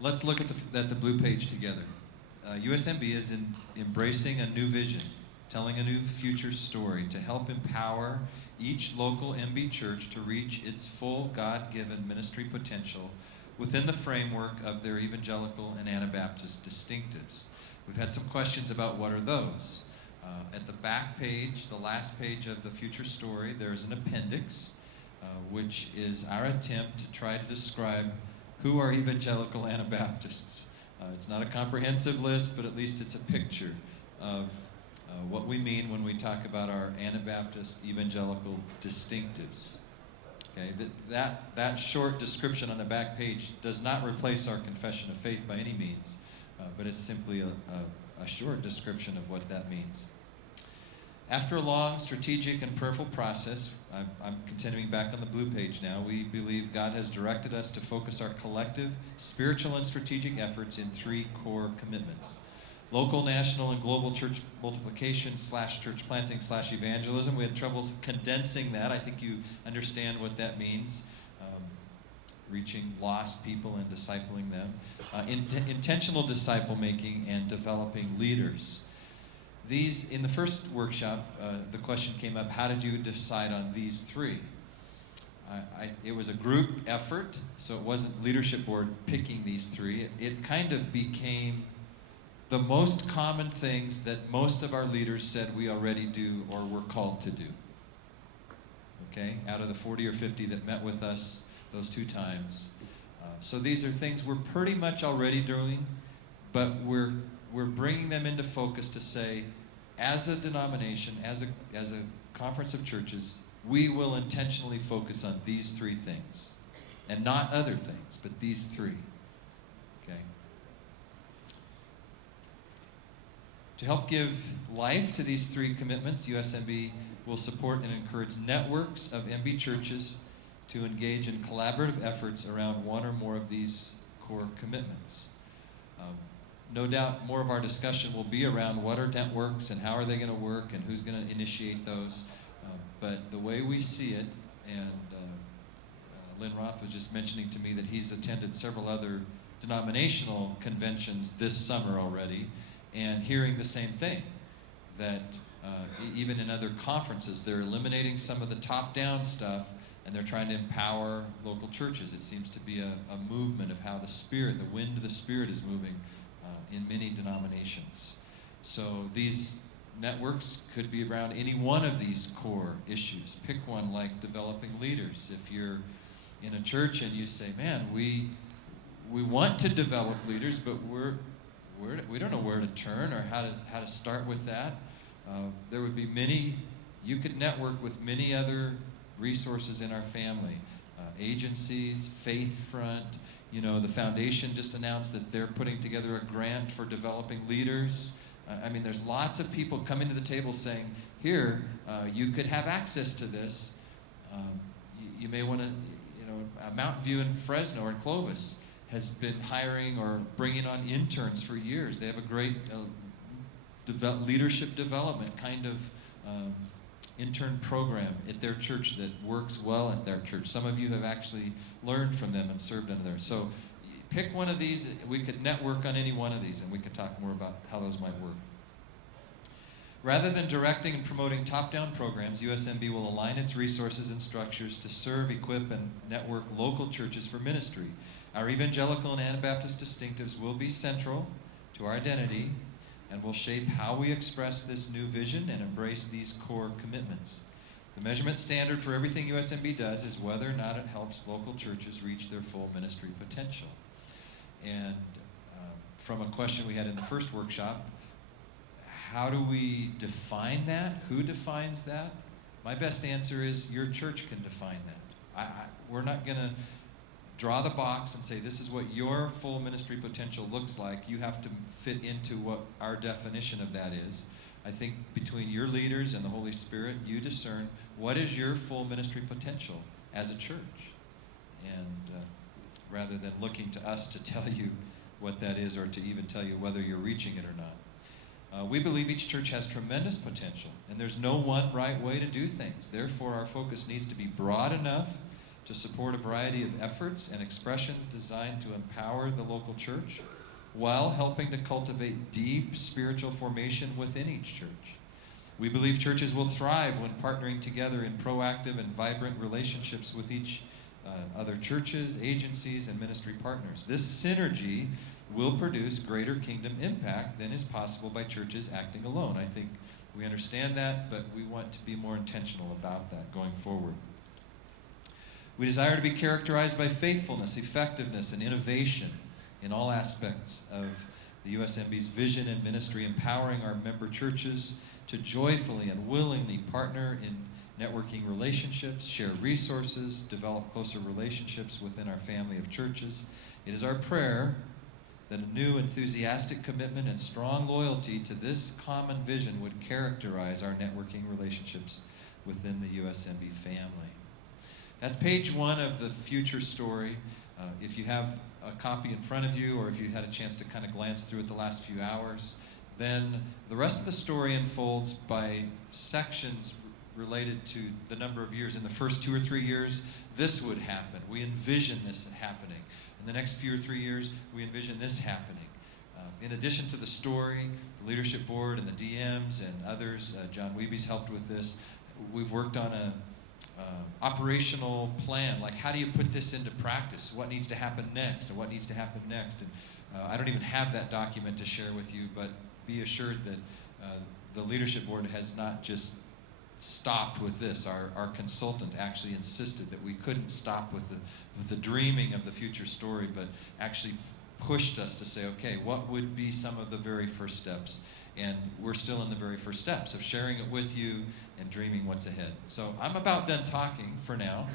Let's look at the blue page together. USMB is embracing a new vision, telling a new future story to help empower each local MB church to reach its full God-given ministry potential within the framework of their evangelical and Anabaptist distinctives. We've had some questions about what are those. At the back page, the last page of the future story, there's an appendix, which is our attempt to try to describe who are evangelical Anabaptists. It's not a comprehensive list, but at least it's a picture of what we mean when we talk about our Anabaptist evangelical distinctives. Okay, that short description on the back page does not replace our confession of faith by any means, but it's simply a short description of what that means. After a long strategic and prayerful process, I'm continuing back on the blue page now, we believe God has directed us to focus our collective spiritual and strategic efforts in 3 core commitments: local, national, and global church multiplication / church planting / evangelism. We had trouble condensing that. I think you understand what that means. Reaching lost people and discipling them. Intentional disciple making and developing leaders. These, in the first workshop, the question came up, how did you decide on these 3? It was a group effort, so it wasn't leadership board picking these 3. It kind of became the most common things that most of our leaders said we already do or were called to do. Okay, out of the 40 or 50 that met with us those 2 times. So these are things we're pretty much already doing, but we're bringing them into focus to say, as a denomination, as a conference of churches, we will intentionally focus on these 3 things, and not other things, but these 3. Okay. To help give life to these 3 commitments, USMB will support and encourage networks of MB churches to engage in collaborative efforts around one or more of these core commitments. No doubt more of our discussion will be around what are networks and how are they going to work and who's going to initiate those. But the way we see it, and Lynn Roth was just mentioning to me that he's attended several other denominational conventions this summer already, and hearing the same thing, that even in other conferences, they're eliminating some of the top-down stuff, and they're trying to empower local churches. It seems to be a movement of how the wind of the Spirit is moving in many denominations. So these networks could be around any one of these core issues. Pick one like developing leaders. If you're in a church and you say, man, we want to develop leaders, but we don't know where to turn or how to start with that. There would be you could network with many other resources in our family, agencies, Faith Front. The foundation just announced that they're putting together a grant for developing leaders. There's lots of people coming to the table saying, here, you could have access to this. You may want to, Mountain View and Fresno or Clovis has been hiring or bringing on interns for years. They have a great leadership development kind of intern program at their church that works well at their church. Some of you have actually learned from them and served under there. So pick one of these. We could network on any one of these, and we could talk more about how those might work. Rather than directing and promoting top-down programs, USMB will align its resources and structures to serve, equip, and network local churches for ministry. Our evangelical and Anabaptist distinctives will be central to our identity and will shape how we express this new vision and embrace these core commitments. The measurement standard for everything USMB does is whether or not it helps local churches reach their full ministry potential. And from a question we had in the first workshop, how do we define that? Who defines that? My best answer is your church can define that. We're not going to draw the box and say this is what your full ministry potential looks like. You have to fit into what our definition of that is. I think between your leaders and the Holy Spirit, you discern what is your full ministry potential as a church. And rather than looking to us to tell you what that is or to even tell you whether you're reaching it or not. We believe each church has tremendous potential, and there's no one right way to do things. Therefore, our focus needs to be broad enough to support a variety of efforts and expressions designed to empower the local church while helping to cultivate deep spiritual formation within each church. We believe churches will thrive when partnering together in proactive and vibrant relationships with each other churches, agencies, and ministry partners. This synergy will produce greater kingdom impact than is possible by churches acting alone. I think we understand that, but we want to be more intentional about that going forward. We desire to be characterized by faithfulness, effectiveness, and innovation in all aspects of the USMB's vision and ministry, empowering our member churches to joyfully and willingly partner in networking relationships, share resources, develop closer relationships within our family of churches. It is our prayer that a new enthusiastic commitment and strong loyalty to this common vision would characterize our networking relationships within the USMB family. That's page 1 of the future story. If you have a copy in front of you, or if you had a chance to kind of glance through it the last few hours, then the rest of the story unfolds by sections related to the number of years. In the first 2 or 3 years, this would happen. We envision this happening. In the next few or 3 years, we envision this happening. In addition to the story, the leadership board and the DMs and others, John Weeby's helped with this. We've worked on a operational plan, like how do you put this into practice? What needs to happen next, and what needs to happen next? And I don't even have that document to share with you, but be assured that the leadership board has not just stopped with this. Our consultant actually insisted that we couldn't stop with the dreaming of the future story, but actually pushed us to say, okay, what would be some of the very first steps? And we're still in the very first steps of sharing it with you and dreaming what's ahead. So I'm about done talking for now.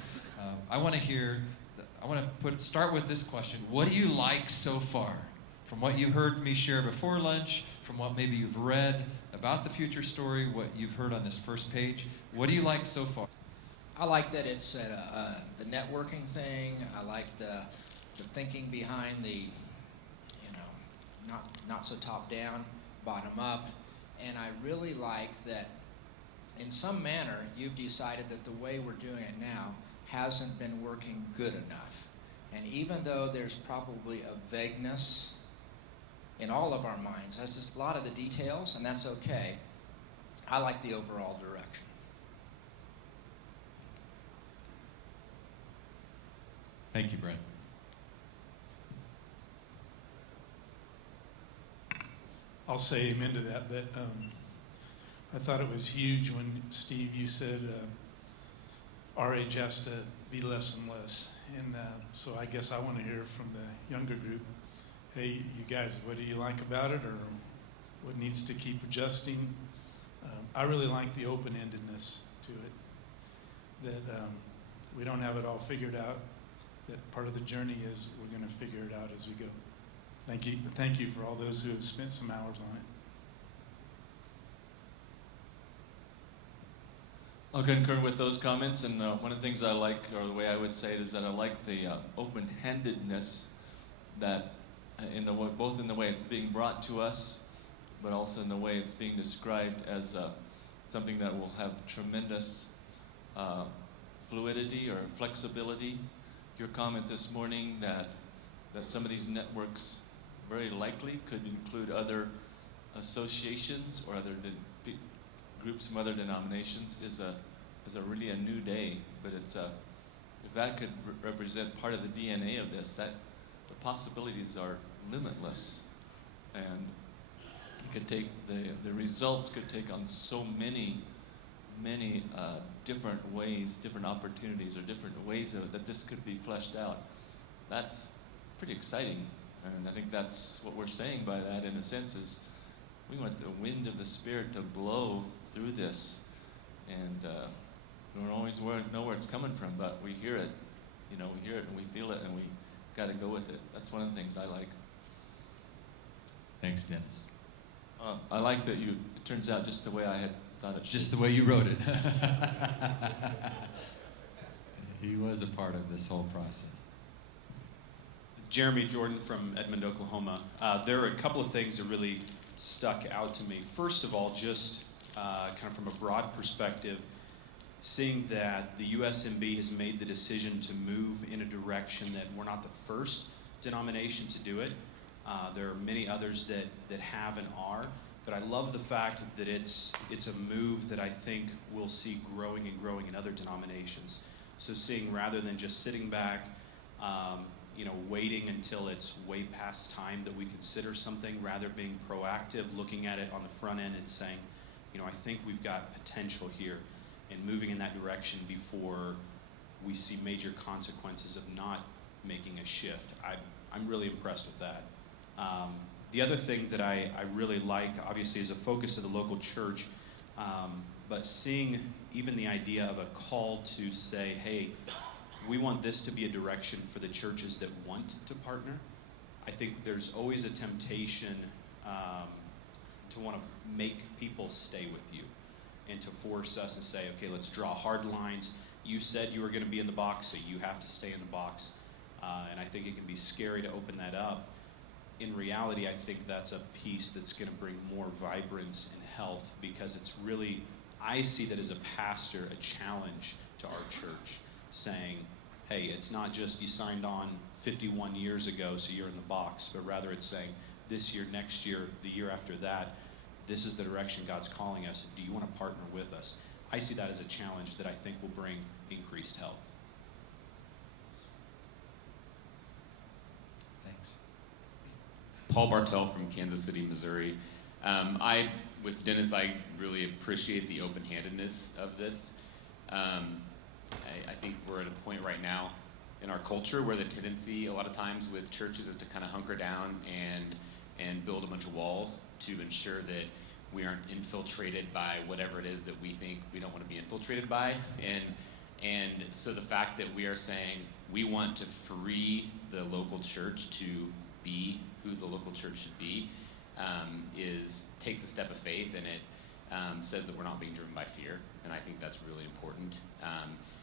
I want to start with this question. What do you like so far? From what you heard me share before lunch, from what maybe you've read about the future story, what you've heard on this first page, what do you like so far? I like that it's the networking thing. I like the thinking behind the, not so top down, bottom up. And I really like that in some manner you've decided that the way we're doing it now hasn't been working good enough. And even though there's probably a vagueness in all of our minds, that's just a lot of the details, and that's okay. I like the overall direction. Thank you, Brent. I'll say amen to that, but I thought it was huge when, Steve, you said our age has to be less and less. And so I guess I want to hear from the younger group, hey, you guys, what do you like about it, or what needs to keep adjusting? I really like the open-endedness to it, that we don't have it all figured out, that part of the journey is we're going to figure it out as we go. Thank you for all those who have spent some hours on it. I'll concur with those comments, and one of the things I like, or the way I would say it, is that I like the open-handedness that, both in the way it's being brought to us, but also in the way it's being described as something that will have tremendous fluidity or flexibility. Your comment this morning that some of these networks very likely could include other associations or other groups from other denominations is a really a new day. But it's if that could represent part of the DNA of this, that the possibilities are limitless, and it could take the results could take on so many different ways, different opportunities, or different ways that this could be fleshed out. That's pretty exciting, and I think that's what we're saying by that, in a sense, is we want the wind of the Spirit to blow through this, and we don't always know where it's coming from, but we hear it. We hear it and we feel it, and we got to go with it. That's one of the things I like. Thanks, Dennis. I like that it turns out just the way I had thought it should. Just the way you wrote it. He was a part of this whole process. Jeremy Jordan from Edmond, Oklahoma. There are a couple of things that really stuck out to me. First of all, just kind of from a broad perspective, seeing that the USMB has made the decision to move in a direction that we're not the first denomination to do it. There are many others that have and are, but I love the fact that it's a move that I think we'll see growing and growing in other denominations. So seeing, rather than just sitting back, waiting until it's way past time that we consider something, rather being proactive, looking at it on the front end and saying, I think we've got potential here, and moving in that direction before we see major consequences of not making a shift. I'm really impressed with that. The other thing that I really like, obviously, is a focus of the local church, but seeing even the idea of a call to say, hey, we want this to be a direction for the churches that want to partner. I think there's always a temptation to want to make people stay with you and to force us and say, okay, let's draw hard lines. You said you were going to be in the box, so you have to stay in the box. And I think it can be scary to open that up. In reality, I think that's a piece that's going to bring more vibrance and health, because it's really, I see that as a pastor, a challenge to our church, saying, hey, it's not just you signed on 51 years ago, so you're in the box, but rather it's saying this year, next year, the year after that, this is the direction God's calling us. Do you want to partner with us? I see that as a challenge that I think will bring increased health. Thanks. Paul Bartel from Kansas City, Missouri. With Dennis, I really appreciate the open-handedness of this. I think we're at a point right now in our culture where the tendency a lot of times with churches is to kind of hunker down and build a bunch of walls to ensure that we aren't infiltrated by whatever it is that we think we don't want to be infiltrated by. And so the fact that we are saying we want to free the local church to be who the local church should be takes a step of faith, and it says that we're not being driven by fear, and I think that's really important.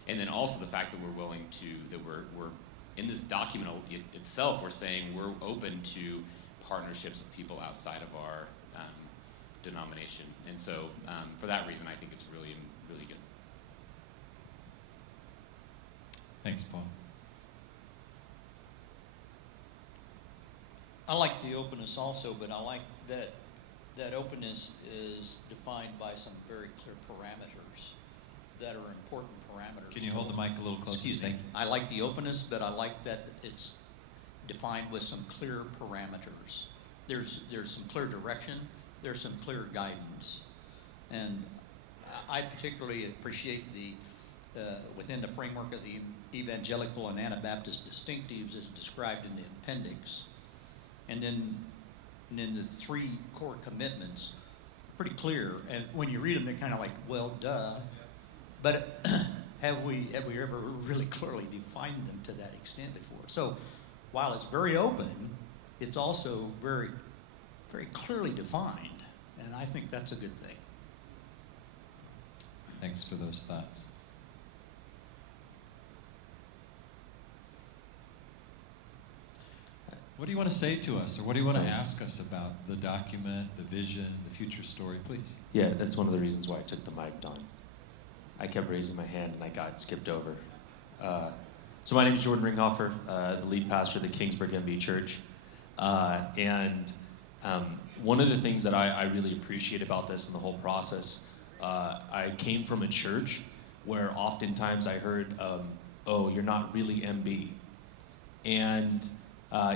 And then also the fact that we're willing to, that we're in this document itself, we're saying we're open to partnerships with people outside of our denomination. And so for that reason, I think it's really, really good. Thanks, Paul. I like the openness also, but I like that openness is defined by some very clear parameters that are important parameters. Can you hold the mic a little closer? Excuse me. I like the openness, but I like that it's defined with some clear parameters. There's some clear direction. There's some clear guidance. And I particularly appreciate within the framework of the evangelical and Anabaptist distinctives as described in the appendix. And then the three core commitments, pretty clear. And when you read them, they're kind of like, well, duh. But have we ever really clearly defined them to that extent before? So while it's very open, it's also very, very clearly defined. And I think that's a good thing. Thanks for those thoughts. What do you want to say to us, or what do you want to ask us about the document, the vision, the future story, please? Yeah, that's one of the reasons why I took the mic, Don. I kept raising my hand and I got skipped over. So my name is Jordan Ringhofer, the lead pastor of the Kingsburg MB Church. And one of the things that I really appreciate about this and the whole process, I came from a church where oftentimes I heard, oh, you're not really MB. And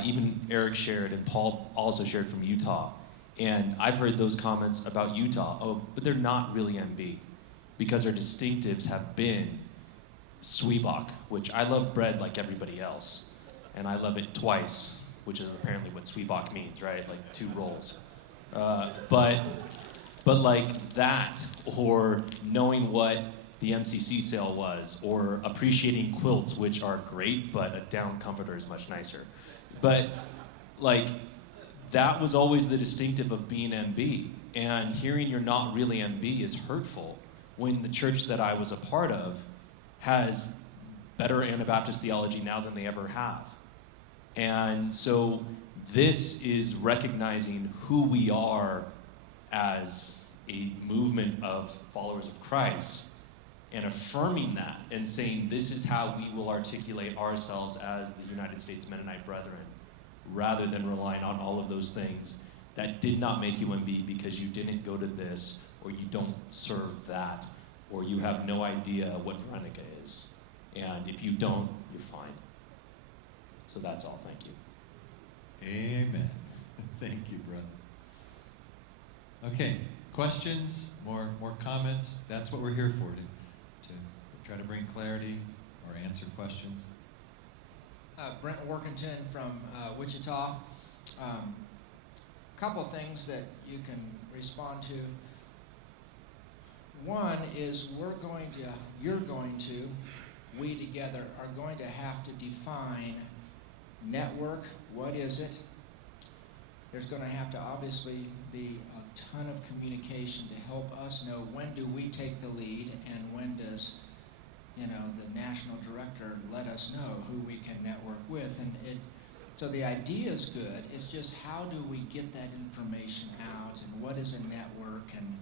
even Eric shared and Paul also shared from Utah. And I've heard those comments about Utah, oh, but they're not really MB because their distinctives have been Sweebach, which I love bread like everybody else. And I love it twice, which is apparently what Sweebach means, right? Like 2 rolls. But like that, or knowing what the MCC sale was, or appreciating quilts, which are great, but a down comforter is much nicer. But like that was always the distinctive of being MB. And hearing you're not really MB is hurtful when the church that I was a part of has better Anabaptist theology now than they ever have. And so this is recognizing who we are as a movement of followers of Christ and affirming that and saying this is how we will articulate ourselves as the United States Mennonite Brethren, rather than relying on all of those things that did not make you MB because you didn't go to this, or you don't serve that, or you have no idea what Veronica is. And if you don't, you're fine. So that's all. Thank you. Amen. Thank you, brother. Okay, questions, more comments? That's what we're here for, to try to bring clarity or answer questions. Brent Workington from Wichita. Couple of things that you can respond to. One is we together are going to have to define network. What is it? There's going to have to obviously be a ton of communication to help us know when do we take the lead and when does, the national director let us know who we can network with. So the idea is good. It's just how do we get that information out, and what is a network, and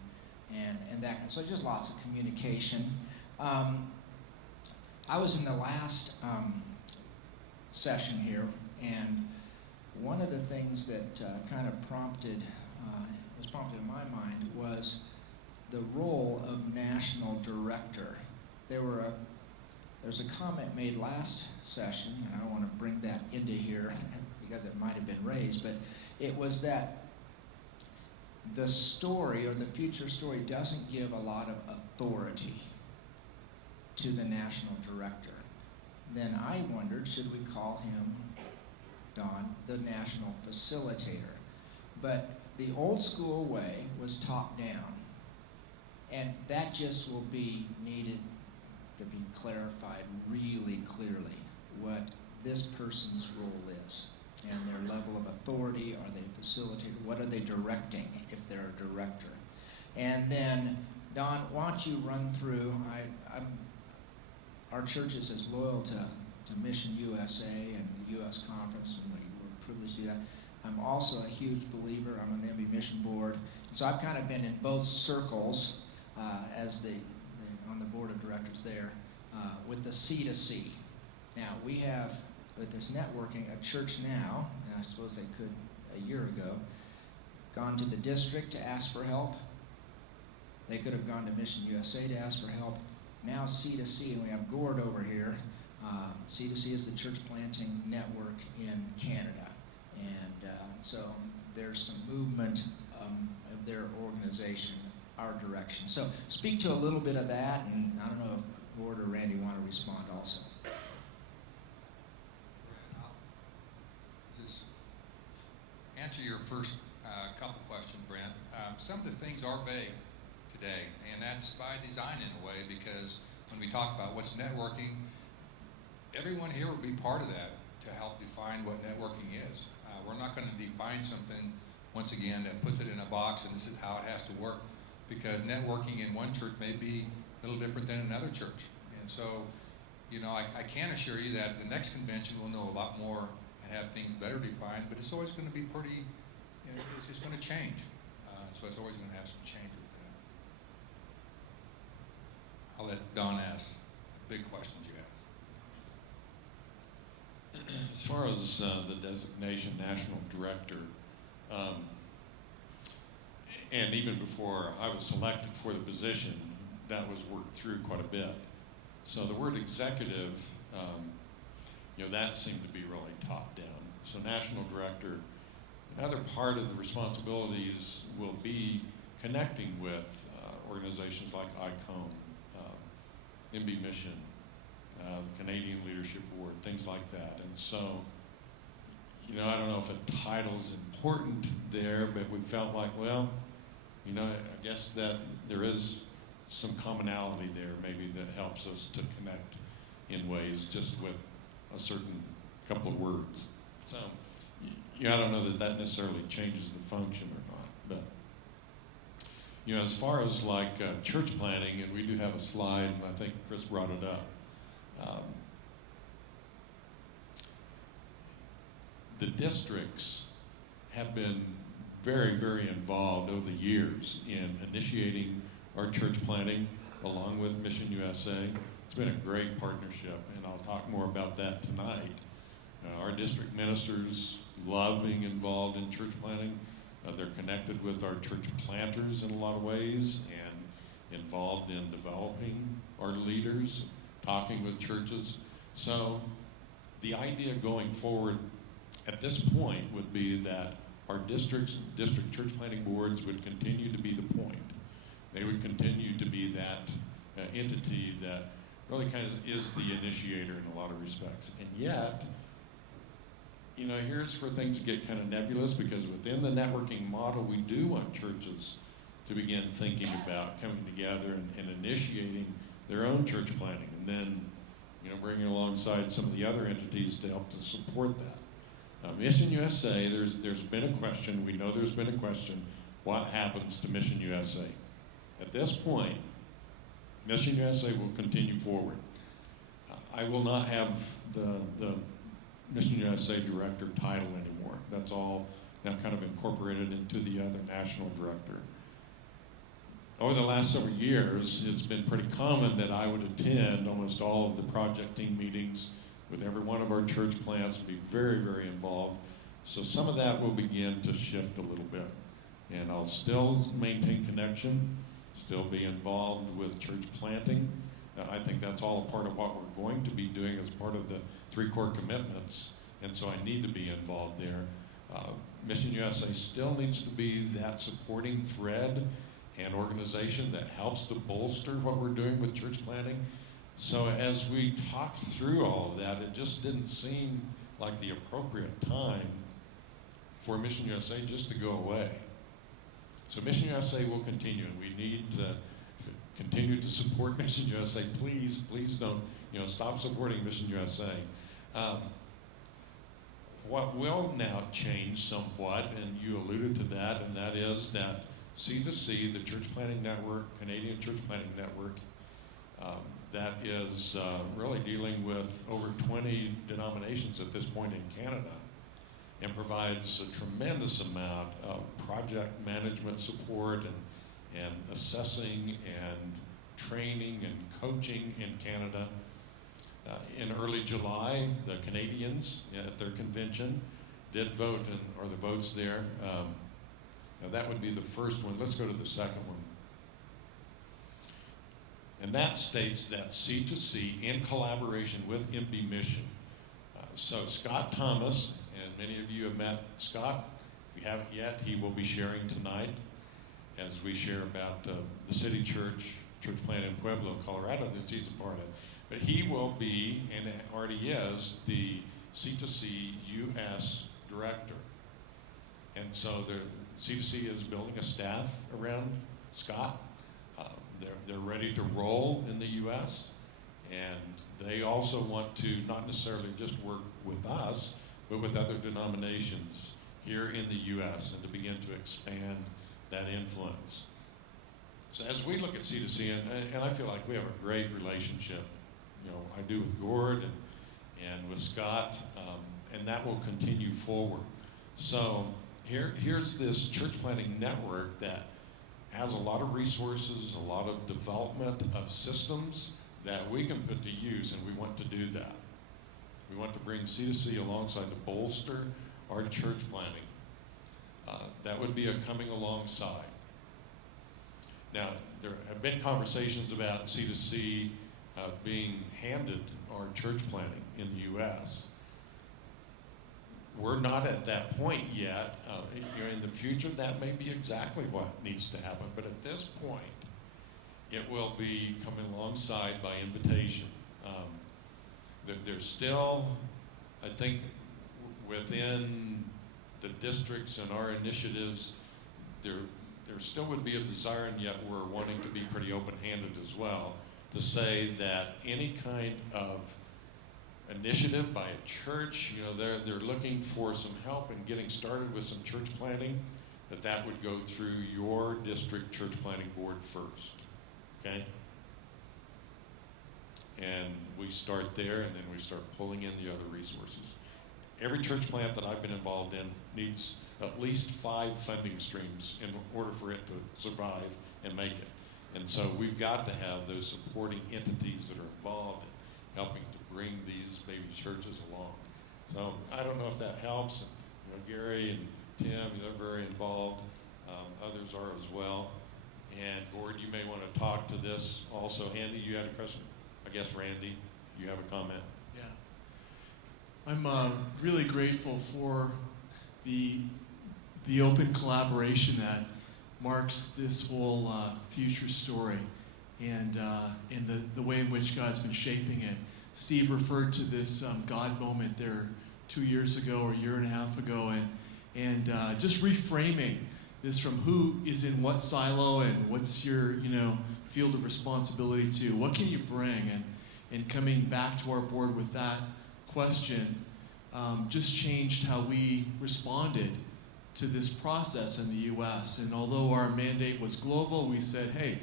that. So just lots of communication. I was in the last session here, and one of the things that kind of was prompted in my mind was the role of national director. There's a comment made last session, and I don't want to bring that into here because it might have been raised, but it was that the story or the future story doesn't give a lot of authority to the national director. Then I wondered, should we call him, Don, the national facilitator? But the old school way was top down, and that just will be needed to be clarified really clearly what this person's role is and their level of authority. Are they facilitator? What are they directing if they're a director? And then, Don, why don't you run through, our church is as loyal to Mission USA and the U.S. Conference, and we're privileged to do that. I'm also a huge believer. I'm on the MB Mission Board. So I've kind of been in both circles as on the board of directors there with the C2C. Now, we have, with this networking, a church now, and I suppose they could a year ago, gone to the district to ask for help. They could have gone to Mission USA to ask for help. Now C2C, and we have Gord over here. C2C is the church planting network in Canada. And so there's some movement of their organization, our direction. So speak to a little bit of that, and I don't know if Gord or Randy want to respond also. Just answer your first couple questions, Brent. Some of the things are vague today, and that's by design in a way, because when we talk about what's networking, everyone here will be part of that to help define what networking is. We're not going to define something, once again, that puts it in a box and this is how it has to work, because networking in one church may be a little different than another church. And so, I can assure you that the next convention will know a lot more and have things better defined, but it's always going to be pretty, it's just going to change. So it's always going to have some change with that. I'll let Don ask the big questions you asked. As far as the designation national director, and even before I was selected for the position, that was worked through quite a bit. So the word executive, that seemed to be really top down. So national director, another part of the responsibilities will be connecting with organizations like ICOM, MB Mission, the Canadian Leadership Board, things like that. And so, I don't know if a title's important there, but we felt like, well, I guess that there is some commonality there maybe that helps us to connect in ways just with a certain couple of words. So, I don't know that necessarily changes the function or not, but as far as like church planning, and we do have a slide, and I think Chris brought it up. The districts have been very, very involved over the years in initiating our church planning. along with Mission USA. It's been a great partnership, and I'll talk more about that tonight. Our district ministers love being involved in church planting. They're connected with our church planters in a lot of ways and involved in developing our leaders, talking with churches. So the idea going forward at this point would be that our district church planting boards would continue to be the point. They would continue to be that entity that really kind of is the initiator in a lot of respects. And yet, here's where things get kind of nebulous, because within the networking model, we do want churches to begin thinking about coming together and initiating their own church planting, and then, bringing alongside some of the other entities to help to support that. Mission USA, there's been a question. We know there's been a question. What happens to Mission USA? At this point, Mission USA will continue forward. I will not have the Mission USA director title anymore. That's all now kind of incorporated into the other national director. Over the last several years, it's been pretty common that I would attend almost all of the project team meetings with every one of our church plants, be very, very involved. So some of that will begin to shift a little bit. And I'll still maintain connection, still be involved with church planting. I think that's all a part of what we're going to be doing as part of the 3 core commitments, and so I need to be involved there. Mission USA still needs to be that supporting thread and organization that helps to bolster what we're doing with church planting. So as we talked through all of that, it just didn't seem like the appropriate time for Mission USA just to go away. So Mission USA will continue, and we need to continue to support Mission USA. Please don't, stop supporting Mission USA. What will now change somewhat, and you alluded to that, and that is that C2C, the Church Planting Network, Canadian Church Planting Network, that is really dealing with over 20 denominations at this point in Canada, and provides a tremendous amount of project management support and assessing and training and coaching in Canada. In early July, the Canadians at their convention did vote, or the votes there. Now that would be the first one. Let's go to the second one. And that states that C2C, in collaboration with MB Mission. So Scott Thomas, and many of you have met Scott. If you haven't yet, he will be sharing tonight as we share about the City Church plant in Pueblo, Colorado, that he's a part of. But he will be, and already is, the C2C U.S. director. And so the C2C is building a staff around Scott. They're ready to roll in the U.S., and they also want to not necessarily just work with us, but with other denominations here in the U.S. and to begin to expand that influence. So as we look at C2C, and I feel like we have a great relationship, I do with Gord and with Scott, and that will continue forward. So here's this church planting network that has a lot of resources, a lot of development of systems that we can put to use, and we want to do that. We want to bring C2C alongside to bolster our church planting. That would be a coming alongside. Now, there have been conversations about C2C being handed our church planting in the U.S. We're not at that point yet. In the future, that may be exactly what needs to happen. But at this point, it will be coming alongside by invitation. There's still, I think, within the districts and our initiatives, there still would be a desire, and yet we're wanting to be pretty open-handed as well, to say that any kind of initiative by a church, they're looking for some help in getting started with some church planting, that would go through your district church planting board first, okay? And we start there, and then we start pulling in the other resources. Every church plant that I've been involved in needs at least 5 funding streams in order for it to survive and make it. And so we've got to have those supporting entities that are involved in helping to bring these baby churches along. So I don't know if that helps. Gary and Tim, they're very involved. Others are as well. And Gord, you may want to talk to this also. Andy, you had a question? I guess Randy, you have a comment? Yeah. I'm really grateful for the open collaboration that marks this whole future story and the way in which God's been shaping it. Steve referred to this God moment there 2 years ago or a year and a half ago, and just reframing this from who is in what silo and what's your field of responsibility to what can you bring, and coming back to our board with that question just changed how we responded to this process in the U.S. And although our mandate was global, we said, hey,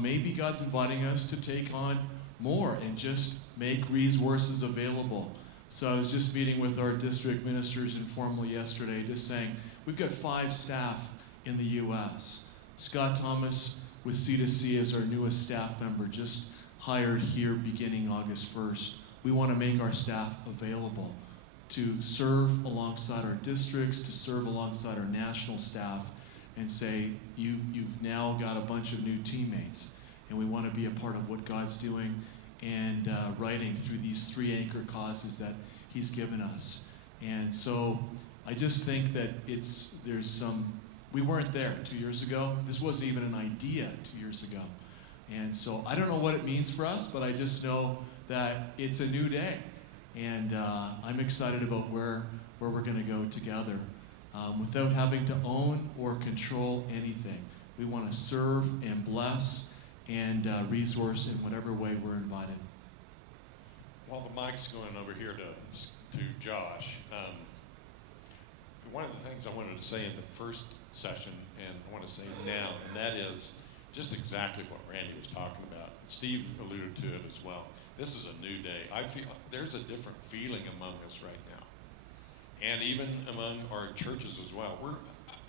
maybe God's inviting us to take on more and just make resources available. So I was just meeting with our district ministers informally yesterday, just saying, we've got 5 staff in the U.S. Scott Thomas with C2C as our newest staff member, just hired here beginning August 1st. We want to make our staff available to serve alongside our districts, to serve alongside our national staff, and say, you've now got a bunch of new teammates, and we want to be a part of what God's doing and writing through these 3 anchor causes that He's given us. And so I just think that we weren't there 2 years ago. This wasn't even an idea 2 years ago. And so I don't know what it means for us, but I just know that it's a new day. And I'm excited about where we're going to go together without having to own or control anything. We want to serve and bless and resource in whatever way we're invited. While the mic's going over here to Josh, one of the things I wanted to say in the first session, and I want to say now, and that is just exactly what Randy was talking about. Steve alluded to it as well. This is a new day. I feel there's a different feeling among us right now, and even among our churches as well.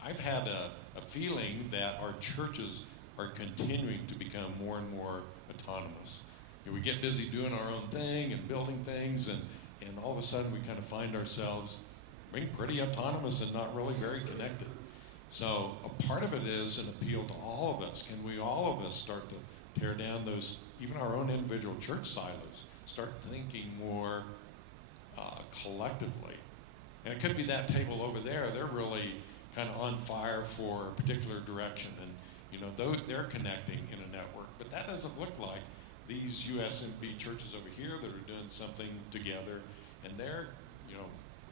I've had a feeling that our churches are continuing to become more and more autonomous. We get busy doing our own thing and building things, and all of a sudden we kind of find ourselves being pretty autonomous and not really very connected. So a part of it is an appeal to all of us. Can we, all of us, start to tear down those, even our own individual church silos, start thinking more collectively? And it could be that table over there. They're really kind of on fire for a particular direction, and they're connecting in a network. But that doesn't look like these USMB churches over here that are doing something together, and they're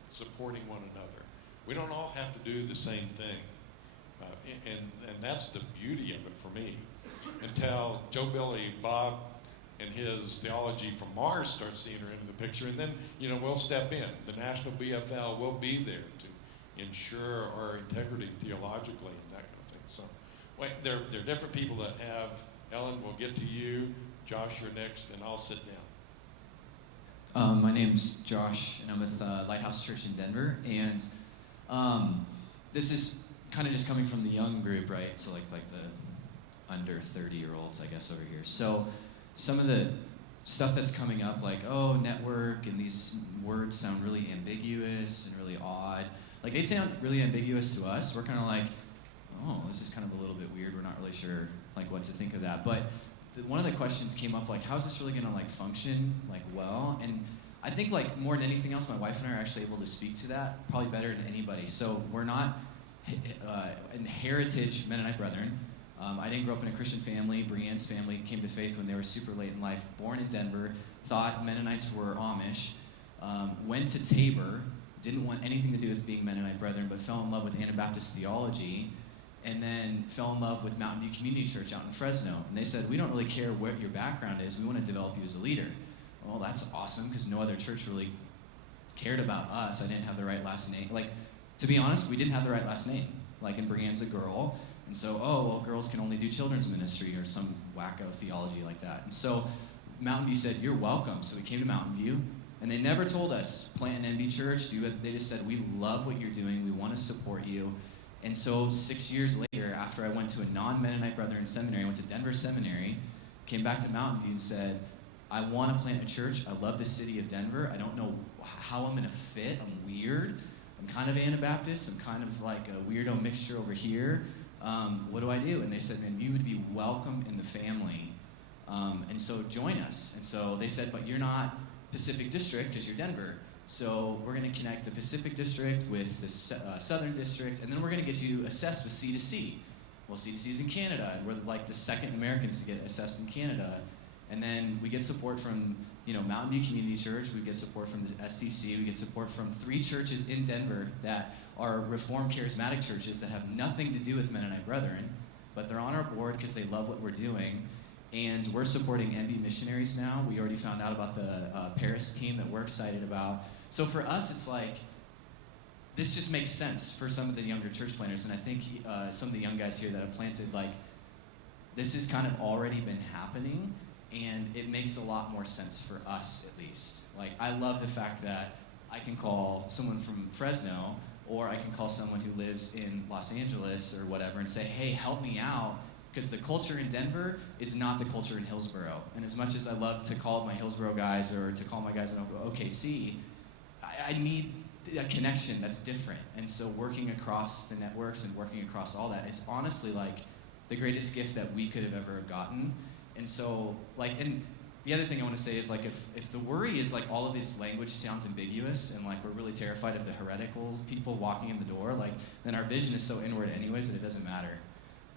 supporting one another. We don't all have to do the same thing, and that's the beauty of it for me. Until Joe Billy, Bob, and his theology from Mars starts to enter into the picture, and then we'll step in. The National BFL will be there to ensure our integrity theologically and that kind of thing. So, there are different people that have. Ellen, we'll get to you. Josh, you're next, and I'll sit down. My name's Josh, and I'm with Lighthouse Church in Denver. And this is kind of just coming from the young group, right? So like the under 30-year-olds, I guess, over here. So some of the stuff that's coming up, like, network, and these words sound really ambiguous and really odd. Like, they sound really ambiguous to us. We're kind of like, this is kind of a little bit weird. We're not really sure, what to think of that. But one of the questions came up, how is this really going to, function, well? And I think, more than anything else, my wife and I are actually able to speak to that probably better than anybody. So we're not in heritage Mennonite brethren. I didn't grow up in a Christian family. Brianne's family came to faith when they were super late in life, born in Denver, thought Mennonites were Amish, went to Tabor, didn't want anything to do with being Mennonite brethren, but fell in love with Anabaptist theology, and then fell in love with Mountain View Community Church out in Fresno. And they said, we don't really care what your background is. We want to develop you as a leader. Well, that's awesome, because no other church really cared about us. I didn't have the right last name. To be honest, we didn't have the right last name. And Brianne's a girl. And so, girls can only do children's ministry or some wacko theology like that. And so Mountain View said, you're welcome. So we came to Mountain View. And they never told us, plant an NB church. They just said, we love what you're doing. We want to support you. And so 6 years later, later, after I went to a non-Mennonite Brethren seminary, I went to Denver Seminary, came back to Mountain View and said, I want to plant a church. I love the city of Denver. I don't know how I'm going to fit. I'm weird. I'm kind of Anabaptist. I'm kind of like a weirdo mixture over here. What do I do? And they said, man, you would be welcome in the family. And so join us. And so they said, but you're not Pacific District because you're Denver. So we're going to connect the Pacific District with the Southern District, and then we're going to get you assessed with C2C. Well, C2C is in Canada, and we're like the second Americans to get assessed in Canada. And then we get support from, Mountain View Community Church. We get support from the SCC. We get support from 3 churches in Denver that are Reformed Charismatic churches that have nothing to do with Mennonite Brethren, but they're on our board because they love what we're doing. And we're supporting MB missionaries now. We already found out about the Paris team that we're excited about. So for us, it's like, this just makes sense for some of the younger church planters. And I think some of the young guys here that have planted, like, this has kind of already been happening. And it makes a lot more sense for us, at least. Like, I love the fact that I can call someone from Fresno, or I can call someone who lives in Los Angeles or whatever and say, hey, help me out. Because the culture in Denver is not the culture in Hillsboro. And as much as I love to call my Hillsboro guys or to call my guys in OKC, I need a connection that's different. And so working across the networks and working across all that is honestly like the greatest gift that we could have ever gotten. And so, and the other thing I want to say is, like, if the worry is, like, all of this language sounds ambiguous and, like, we're really terrified of the heretical people walking in the door, like, then our vision is so inward anyways that it doesn't matter.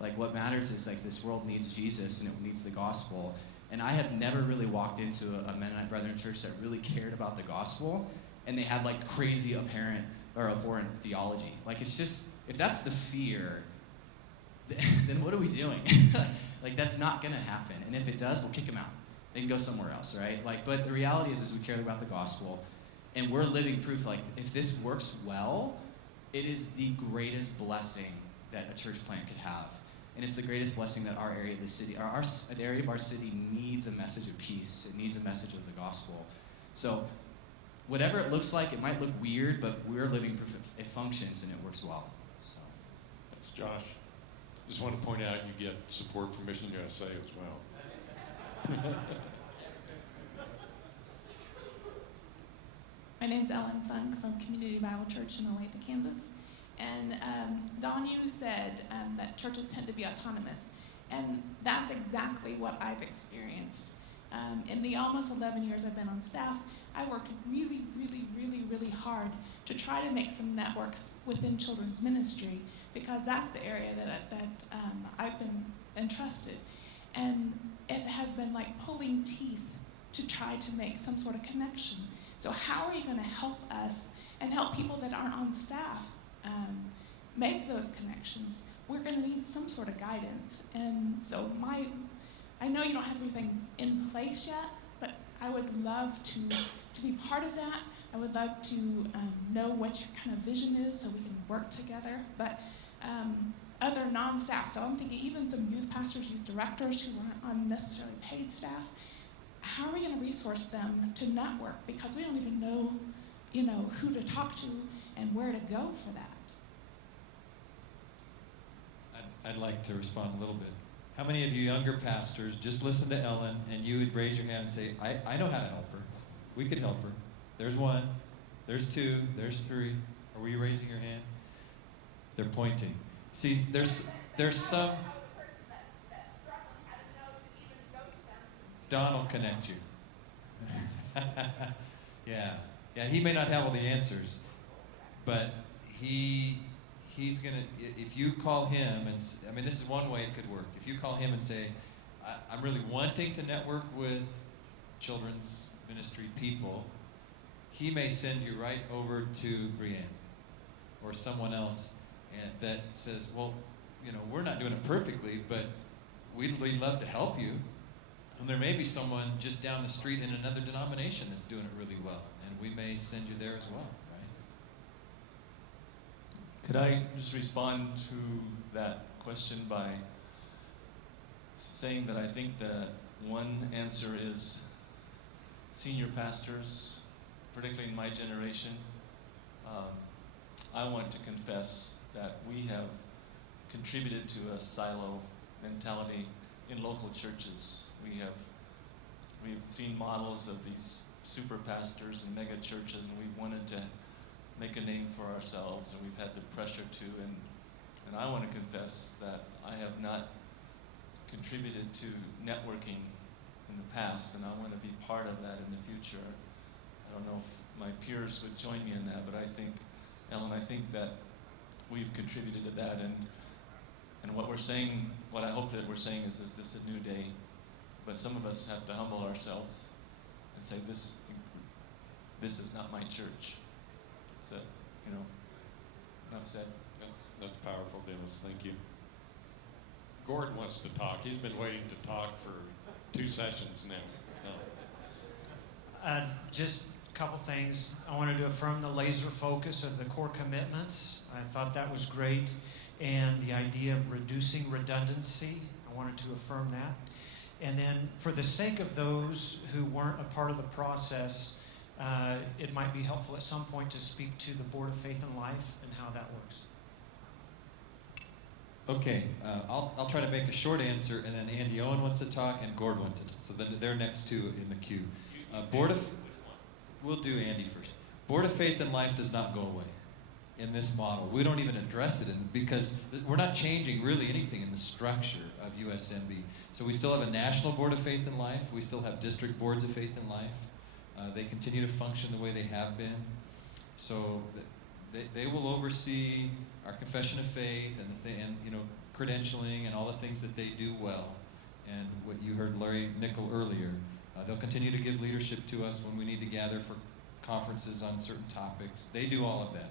Like, what matters is, like, this world needs Jesus and it needs the gospel. And I have never really walked into a Mennonite Brethren church that really cared about the gospel and they had, like, crazy apparent or abhorrent theology. Like, it's just, if that's the fear, then what are we doing? Like, that's not going to happen. And if it does, we'll kick them out. They can go somewhere else, right? Like, but the reality is we care about the gospel, and we're living proof. Like, if this works well, it is the greatest blessing that a church plant could have, and it's the greatest blessing that our area of the city, the area of our city needs a message of peace. It needs a message of the gospel. So, whatever it looks like, it might look weird, but we're living proof it functions and it works well. So. Thanks, Josh. Just want to point out you get support from Mission USA as well. My name's Ellen Funk from Community Bible Church in Olathe, Kansas. And Don, you said that churches tend to be autonomous. And that's exactly what I've experienced. In the almost 11 years I've been on staff, I worked really, really, really, really hard to try to make some networks within children's ministry, because that's the area that I've been entrusted. And it has been like pulling teeth to try to make some sort of connection. So how are you going to help us and help people that aren't on staff make those connections? We're going to need some sort of guidance. And so I know you don't have everything in place yet, but I would love to be part of that. I would love to know what your kind of vision is so we can work together. But other non-staff, so I'm thinking even some youth pastors, youth directors who aren't on necessarily paid staff, how are we going to resource them to network? Because we don't even know, who to talk to and where to go for that. I'd like to respond a little bit. How many of you younger pastors just listen to Ellen and you would raise your hand and say, I know how to help her. We could help her. There's 1, there's 2, there's 3. Are we raising your hand? They're pointing. See, there's some. Don will connect you. Yeah, he may not have all the answers, but he's gonna. If you call him and this is one way it could work. If you call him and say, I'm really wanting to network with children's ministry people, he may send you right over to Brianne or someone else that says, well, we're not doing it perfectly, but we'd love to help you. And there may be someone just down the street in another denomination that's doing it really well, and we may send you there as well, right? Could I just respond to that question by saying that I think that one answer is senior pastors, particularly in my generation. I want to confess that we have contributed to a silo mentality in local churches. We've seen models of these super pastors and mega churches, and we've wanted to make a name for ourselves, and we've had the pressure to. And I want to confess that I have not contributed to networking in the past, and I want to be part of that in the future. I don't know if my peers would join me in that, but I think, Ellen, I think that we've contributed to that, and what we're saying, what I hope that we're saying is that this is a new day, but some of us have to humble ourselves and say, this is not my church. So, enough said. That's powerful, Dennis. Thank you. Gordon wants to talk. He's been waiting to talk for 2 sessions now. No. Just a couple things. I wanted to affirm the laser focus of the core commitments. I thought that was great. And the idea of reducing redundancy, I wanted to affirm that. And then for the sake of those who weren't a part of the process, it might be helpful at some point to speak to the Board of Faith and Life and how that works. Okay, I'll try to make a short answer, and then Andy Owen wants to talk, and Gord wants to talk. So then they're next two in the queue. We'll do Andy first. Board of Faith and Life does not go away in this model. We don't even address it because we're not changing really anything in the structure of USMB. So we still have a National Board of Faith and Life. We still have district boards of faith and life. They continue to function the way they have been. So they will oversee our confession of faith and credentialing and all the things that they do well. And what you heard Larry Nickel earlier, they'll continue to give leadership to us when we need to gather for conferences on certain topics. They do all of that.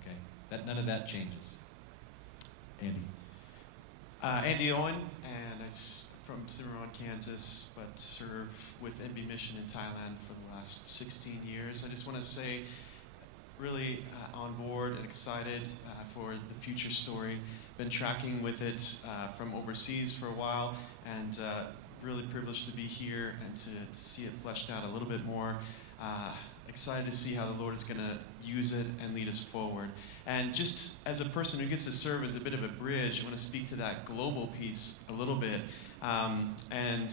Okay, none of that changes. Andy. Andy Owen, and I'm from Cimarron, Kansas, but serve with NB Mission in Thailand for the last 16 years. I just want to say, really on board and excited for the future story. Been tracking with it from overseas for a while, and really privileged to be here and to see it fleshed out a little bit more. Excited to see how the Lord is going to use it and lead us forward. And just as a person who gets to serve as a bit of a bridge, I want to speak to that global piece a little bit. And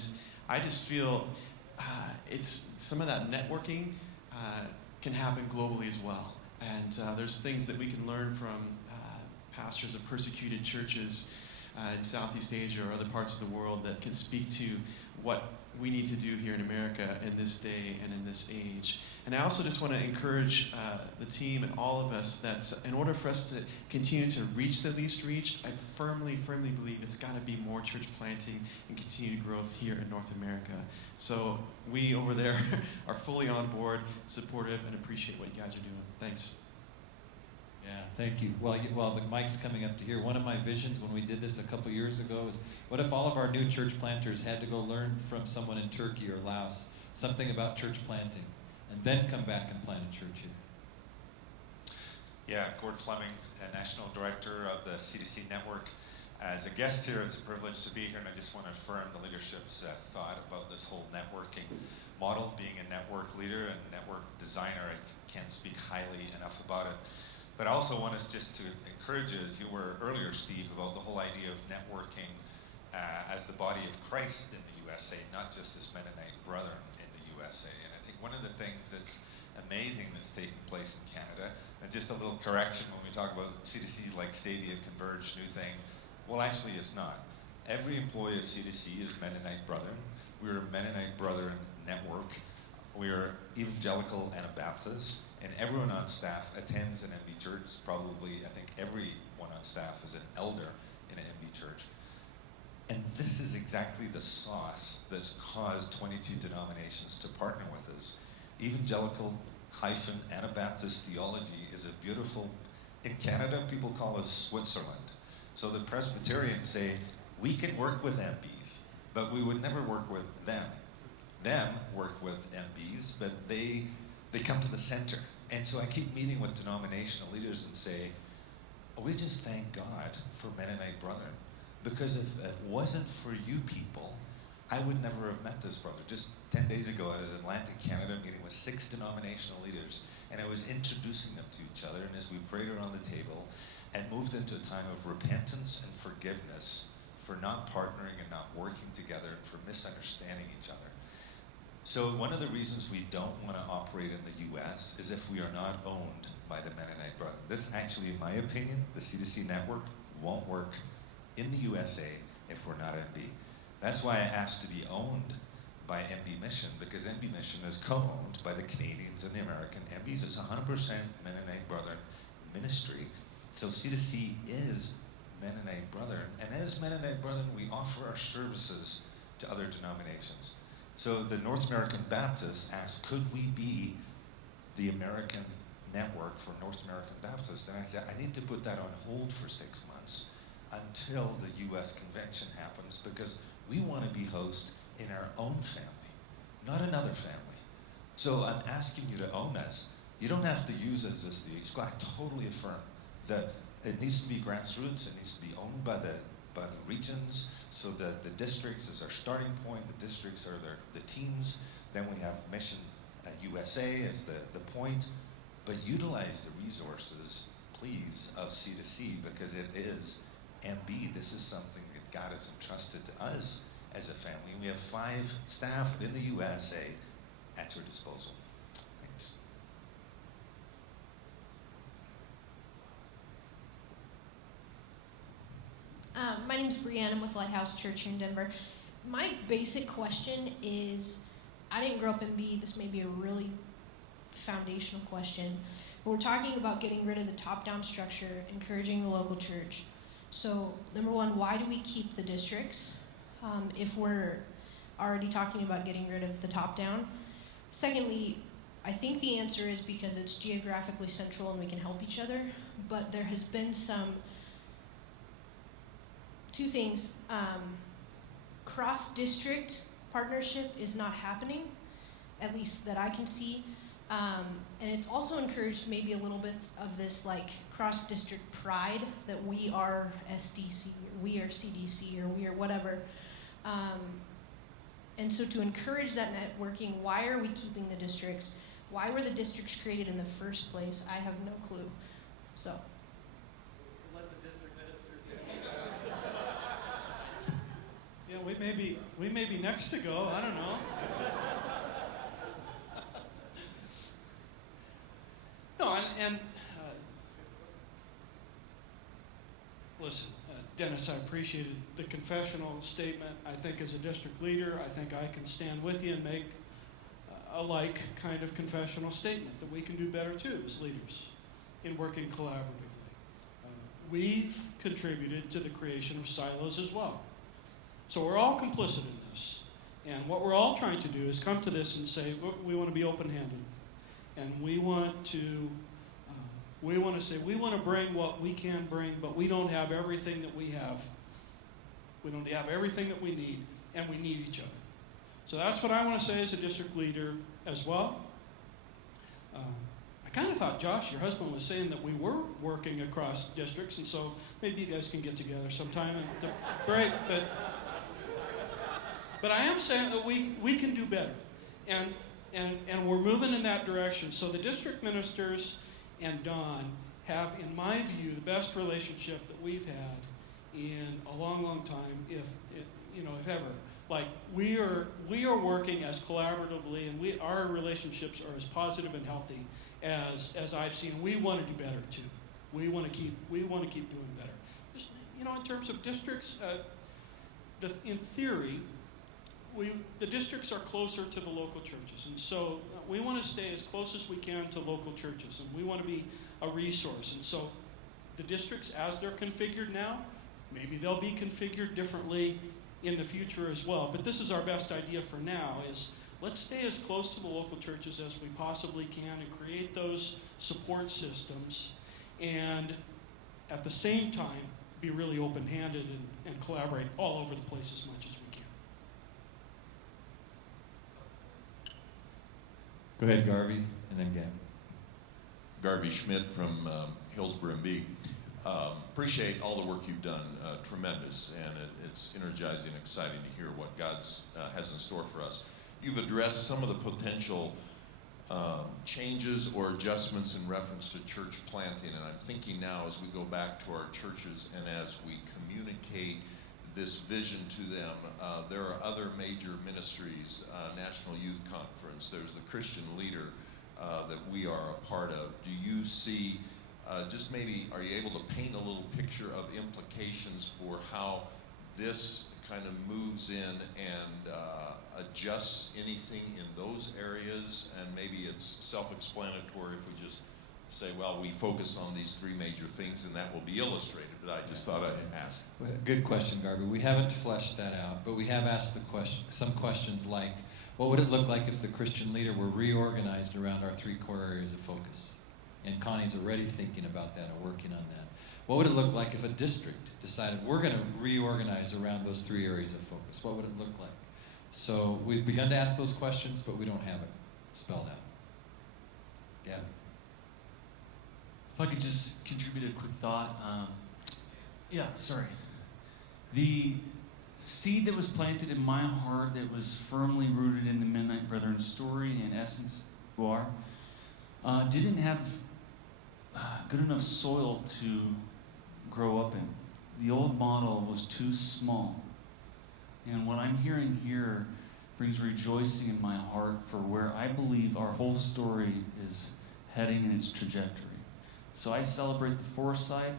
I just feel it's some of that networking can happen globally as well. And there's things that we can learn from pastors of persecuted churches in Southeast Asia or other parts of the world that can speak to what we need to do here in America in this day and in this age. And I also just want to encourage the team and all of us that in order for us to continue to reach the least reached, I firmly believe it's got to be more church planting and continued growth here in North America. So we over there are fully on board, supportive, and appreciate what you guys are doing. Thanks. Yeah, thank you. Well, the mic's coming up to here. One of my visions when we did this a couple years ago is, what if all of our new church planters had to go learn from someone in Turkey or Laos something about church planting, and then come back and plant a church here? Yeah, Gord Fleming, National Director of the CDC Network. As a guest here, it's a privilege to be here, and I just want to affirm the leadership's thought about this whole networking model. Being a network leader and network designer, I can't speak highly enough about it. But I also want us just to encourage you, as you were earlier, Steve, about the whole idea of networking as the body of Christ in the USA, not just as Mennonite brethren in the USA. And I think one of the things that's amazing that's taking place in Canada, and just a little correction when we talk about CDCs like Stadia, Converge, New Thing, well, actually it's not. Every employee of CDC is Mennonite brethren. We're a Mennonite brethren network. We are evangelical Anabaptists, and everyone on staff attends an MB church. Probably, I think everyone on staff is an elder in an MB church. And this is exactly the sauce that's caused 22 denominations to partner with us. Evangelical-Anabaptist theology is a beautiful, in Canada, people call us Switzerland. So the Presbyterians say, we can work with MBs, but we would never work with them. Them work with MBs, but they come to the center. And so I keep meeting with denominational leaders and say, we just thank God for Mennonite brethren, because if it wasn't for you people, I would never have met this brother. Just 10 days ago, I was in Atlantic, Canada, meeting with 6 denominational leaders, and I was introducing them to each other, and as we prayed around the table and moving moved into a time of repentance and forgiveness for not partnering and not working together and for misunderstanding each other. So one of the reasons we don't want to operate in the U.S. is if we are not owned by the Mennonite Brotherhood. This actually, in my opinion, the C2C network won't work in the USA if we're not MB. That's why I asked to be owned by MB Mission, because MB Mission is co-owned by the Canadians and the American MBs. It's 100% Mennonite Brethren ministry. So C2C is Mennonite Brethren, and as Mennonite Brethren, we offer our services to other denominations. So the North American Baptists asked, could we be the American network for North American Baptists? And I said, I need to put that on hold for 6 months until the US convention happens, because we want to be host in our own family, not another family. So I'm asking you to own us. You don't have to use us as the exclusive. I totally affirm that it needs to be grassroots. It needs to be owned by the regions, so that the districts is our starting point. The districts are the teams. Then we have Mission USA as the point. But utilize the resources, please, of C2C, because it is MB. This is something that God has entrusted to us as a family. We have 5 staff in the USA at your disposal. Thanks. My name is Brianne. I'm with Lighthouse Church here in Denver. My basic question is, I didn't grow up in B. This may be a really foundational question. But we're talking about getting rid of the top-down structure, encouraging the local church. So, number one, why do we keep the districts if we're already talking about getting rid of the top-down? Secondly, I think the answer is because it's geographically central and we can help each other. But there has been two things. Cross-district partnership is not happening, at least that I can see. And it's also encouraged maybe a little bit of this like cross-district pride that we are SDC, or we are CDC, or we are whatever. And so to encourage that networking, why are we keeping the districts? Why were the districts created in the first place? I have no clue. So. Let the district ministers. Yeah, we may be next to go. I don't know. No, listen, Dennis, I appreciated the confessional statement. I think as a district leader, I think I can stand with you and make a like kind of confessional statement that we can do better too as leaders in working collaboratively. We've contributed to the creation of silos as well. So we're all complicit in this. And what we're all trying to do is come to this and say, we want to be open-handed. And we want to say, we want to bring what we can bring, but we don't have everything that we have. We don't have everything that we need, and we need each other. So that's what I want to say as a district leader as well. I kind of thought Josh, your husband, was saying that we were working across districts, and so maybe you guys can get together sometime at the break. But I am saying that we can do better. And we're moving in that direction. So the district ministers and Don have, in my view, the best relationship that we've had in a long, long time, if ever. Like we are working as collaboratively, and our relationships are as positive and healthy as I've seen. We want to do better too. We want to keep doing better. Just, in terms of districts, in theory, the districts are closer to the local churches, and so we want to stay as close as we can to local churches, and we want to be a resource. And so the districts, as they're configured now, maybe they'll be configured differently in the future as well. But this is our best idea for now, is let's stay as close to the local churches as we possibly can and create those support systems, and at the same time be really open-handed and collaborate all over the place as much as we can. Go ahead, Garvey, and then Gab. Garvey Schmidt from Hillsborough MB. Appreciate all the work you've done, tremendous, and it's energizing and exciting to hear what God has in store for us. You've addressed some of the potential changes or adjustments in reference to church planting. And I'm thinking now as we go back to our churches and as we communicate this vision to them, there are other major ministries, National Youth Conference, there's the Christian Leader that we are a part of. Do you see, just maybe, are you able to paint a little picture of implications for how this kind of moves in and adjusts anything in those areas? And maybe it's self-explanatory if we just say, well, we focus on these three major things and that will be illustrated, but I just thought I'd ask. Well, good question, Garvey. We haven't fleshed that out, but we have asked some questions like, what would it look like if the Christian Leader were reorganized around our three core areas of focus? And Connie's already thinking about that and working on that. What would it look like if a district decided we're going to reorganize around those three areas of focus? What would it look like? So we've begun to ask those questions, but we don't have it spelled out. Yeah. If I could just contribute a quick thought. Sorry. The seed that was planted in my heart that was firmly rooted in the Mennonite Brethren story, in essence, who are, didn't have good enough soil to grow up in. The old model was too small. And what I'm hearing here brings rejoicing in my heart for where I believe our whole story is heading in its trajectory. So I celebrate the foresight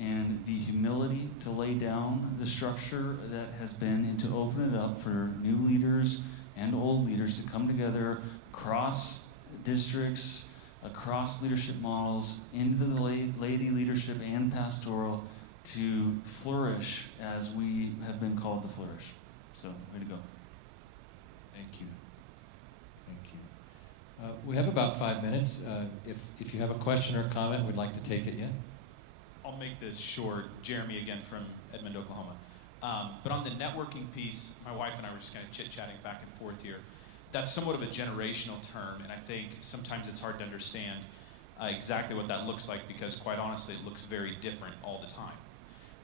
and the humility to lay down the structure that has been and to open it up for new leaders and old leaders to come together across districts, across leadership models, into the laity leadership and pastoral to flourish as we have been called to flourish. So, way to go. Thank you. Thank you. We have about 5 minutes. If you have a question or comment, we'd like to take it, yeah? I'll make this short. Jeremy again from Edmond, Oklahoma. But on the networking piece, my wife and I were just kind of chit-chatting back and forth here. That's somewhat of a generational term, and I think sometimes it's hard to understand exactly what that looks like because, quite honestly, it looks very different all the time.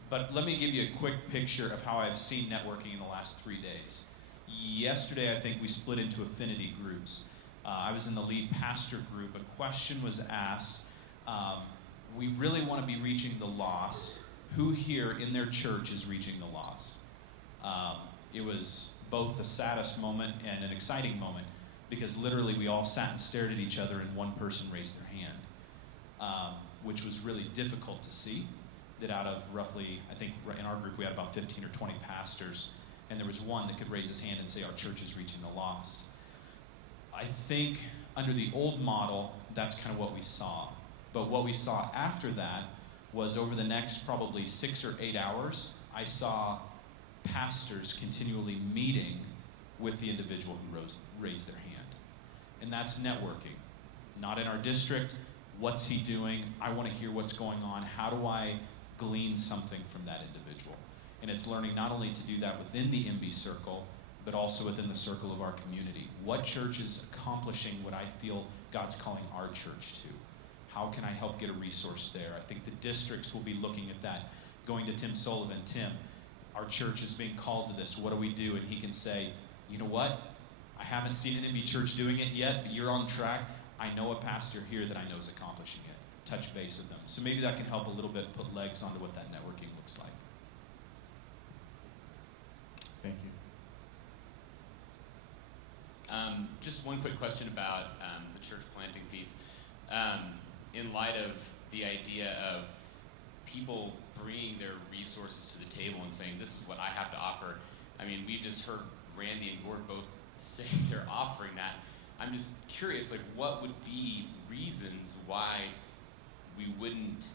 But let me give you a quick picture of how I've seen networking in the last 3 days. Yesterday, I think we split into affinity groups. I was in the lead pastor group. A question was asked. We really want to be reaching the lost. Who here in their church is reaching the lost? It was both the saddest moment and an exciting moment because literally we all sat and stared at each other and one person raised their hand, which was really difficult to see. That out of roughly, I think in our group we had about 15 or 20 pastors, and there was one that could raise his hand and say our church is reaching the lost. I think under the old model, that's kind of what we saw. But what we saw after that was over the next probably 6 or 8 hours, I saw pastors continually meeting with the individual who raised their hand. And that's networking. Not in our district. What's he doing? I want to hear what's going on. How do I glean something from that individual? And it's learning not only to do that within the MB circle, but also within the circle of our community. What church is accomplishing what I feel God's calling our church to? How can I help get a resource there? I think the districts will be looking at that, going to Tim Sullivan. Tim, our church is being called to this. What do we do? And he can say, you know what? I haven't seen an MB church doing it yet, but you're on track. I know a pastor here that I know is accomplishing it. Touch base with them. So maybe that can help a little bit put legs onto what that networking looks like. Thank you. Just one quick question about the church planting piece. In light of the idea of people bringing their resources to the table and saying, this is what I have to offer. I mean, we've just heard Randy and Gord both say they're offering that. I'm just curious, like, what would be reasons why we wouldn't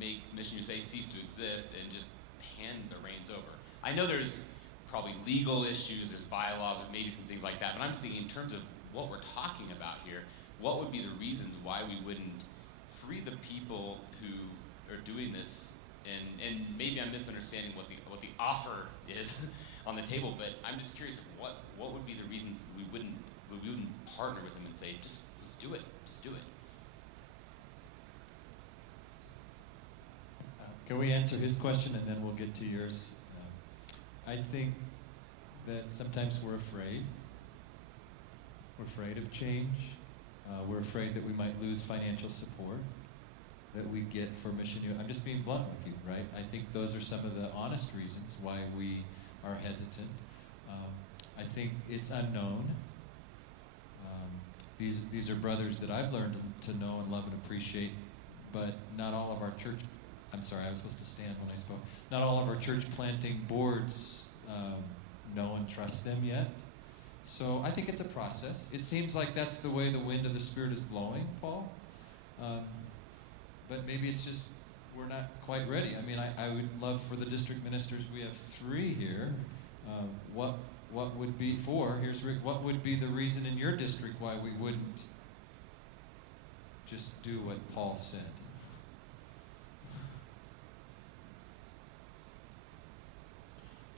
make Mission USA cease to exist and just hand the reins over? I know there's probably legal issues, there's bylaws, or maybe some things like that, but I'm just thinking in terms of what we're talking about here, what would be the reasons why we wouldn't free the people who are doing this? And maybe I'm misunderstanding what the offer is on the table, but I'm just curious, what would be the reasons we wouldn't partner with them and say, let's do it, just do it. Can we answer his question and then we'll get to yours? I think that sometimes we're afraid. We're afraid of change. We're afraid that we might lose financial support that we get for Mission U. I'm just being blunt with you, right? I think those are some of the honest reasons why we are hesitant. I think it's unknown. These are brothers that I've learned to know and love and appreciate, but not all of our church, I'm sorry, I was supposed to stand when I spoke. Not all of our church planting boards know and trust them yet. So I think it's a process. It seems like that's the way the wind of the Spirit is blowing, Paul. But maybe it's just we're not quite ready. I mean, I would love for the district ministers, we have 3 here. What would be 4? Here's Rick. What would be the reason in your district why we wouldn't just do what Paul said?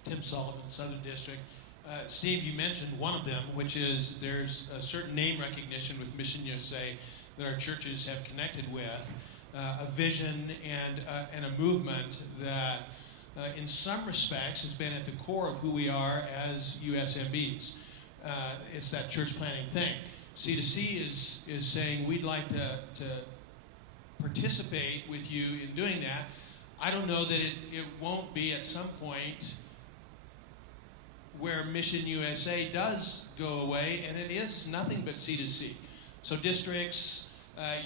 Tim Sullivan, Southern District. Steve, you mentioned one of them, which is there's a certain name recognition with Mission USA that our churches have connected with, a vision and a movement that in some respects has been at the core of who we are as USMBs. It's that church planting thing. C2C is saying we'd like to participate with you in doing that. I don't know that it won't be at some point where Mission USA does go away, and it is nothing but C2C. So districts,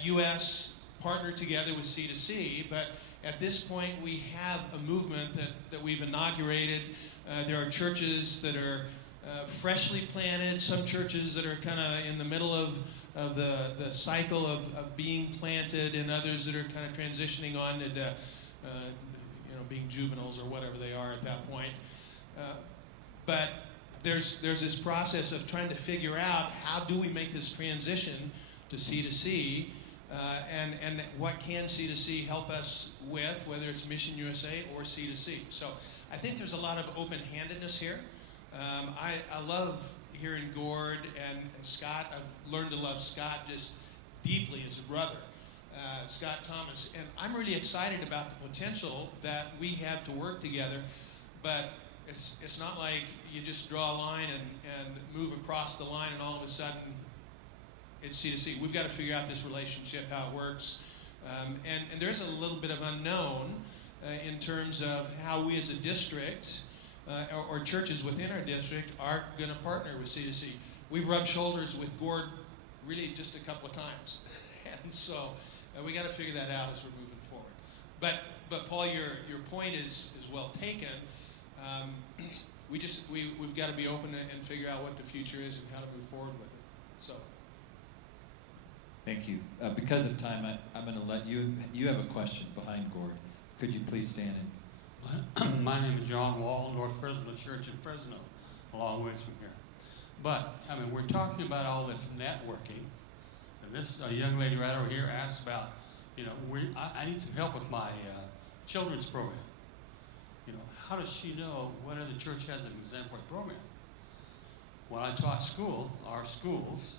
US partner together with C2C, but at this point we have a movement that we've inaugurated. There are churches that are freshly planted, some churches that are kind of in the middle of the cycle of being planted, and others that are kind of transitioning on into being juveniles or whatever they are at that point. But there's this process of trying to figure out how do we make this transition to C2C, and what can C2C help us with, whether it's Mission USA or C2C. So I think there's a lot of open-handedness here. I love hearing Gord and Scott. I've learned to love Scott just deeply as a brother, Scott Thomas. And I'm really excited about the potential that we have to work together, but it's not like you just draw a line and move across the line and all of a sudden it's C2C. We've got to figure out this relationship, how it works. And there's a little bit of unknown in terms of how we as a district or churches within our district are going to partner with C2C. We've rubbed shoulders with Gord really just a couple of times. And so we got to figure that out as we're moving forward. But Paul, your point is well taken. We've got to be open and figure out what the future is and how to move forward with it. So. Thank you. Because of time, I'm going to let you have a question behind Gord. Could you please stand in? My name is John Wall, North Fresno Church in Fresno, a long ways from here. But, I mean, we're talking about all this networking. And this young lady right over here asked about, I need some help with my children's program. How does she know what other church has an exemplary program? When I taught our schools,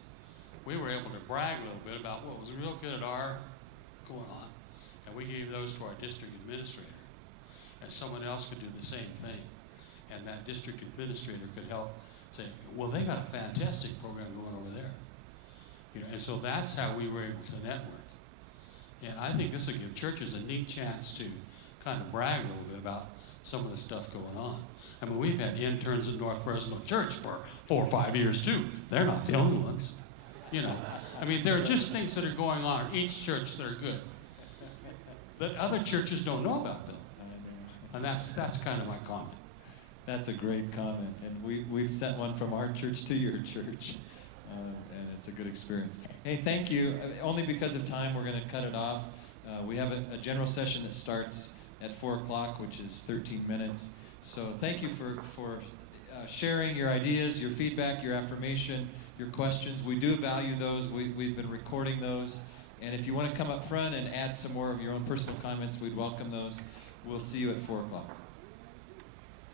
we were able to brag a little bit about what was real good at our going on. And we gave those to our district administrator. And someone else could do the same thing. And that district administrator could help say, well, they got a fantastic program going over there. And so that's how we were able to network. And I think this will give churches a neat chance to kind of brag a little bit about some of the stuff going on. I mean, we've had interns at North Fresno Church for 4 or 5 years too. They're not the only ones. I mean, there are just things that are going on in each church that are good. But other churches don't know about them. And that's kind of my comment. That's a great comment. And we've sent one from our church to your church. And it's a good experience. Hey, thank you. Only because of time, we're going to cut it off. We have a general session that starts at 4 o'clock, which is 13 minutes. So thank you for sharing your ideas, your feedback, your affirmation, your questions. We do value those. We've been recording those. And if you want to come up front and add some more of your own personal comments, we'd welcome those. We'll see you at 4 o'clock.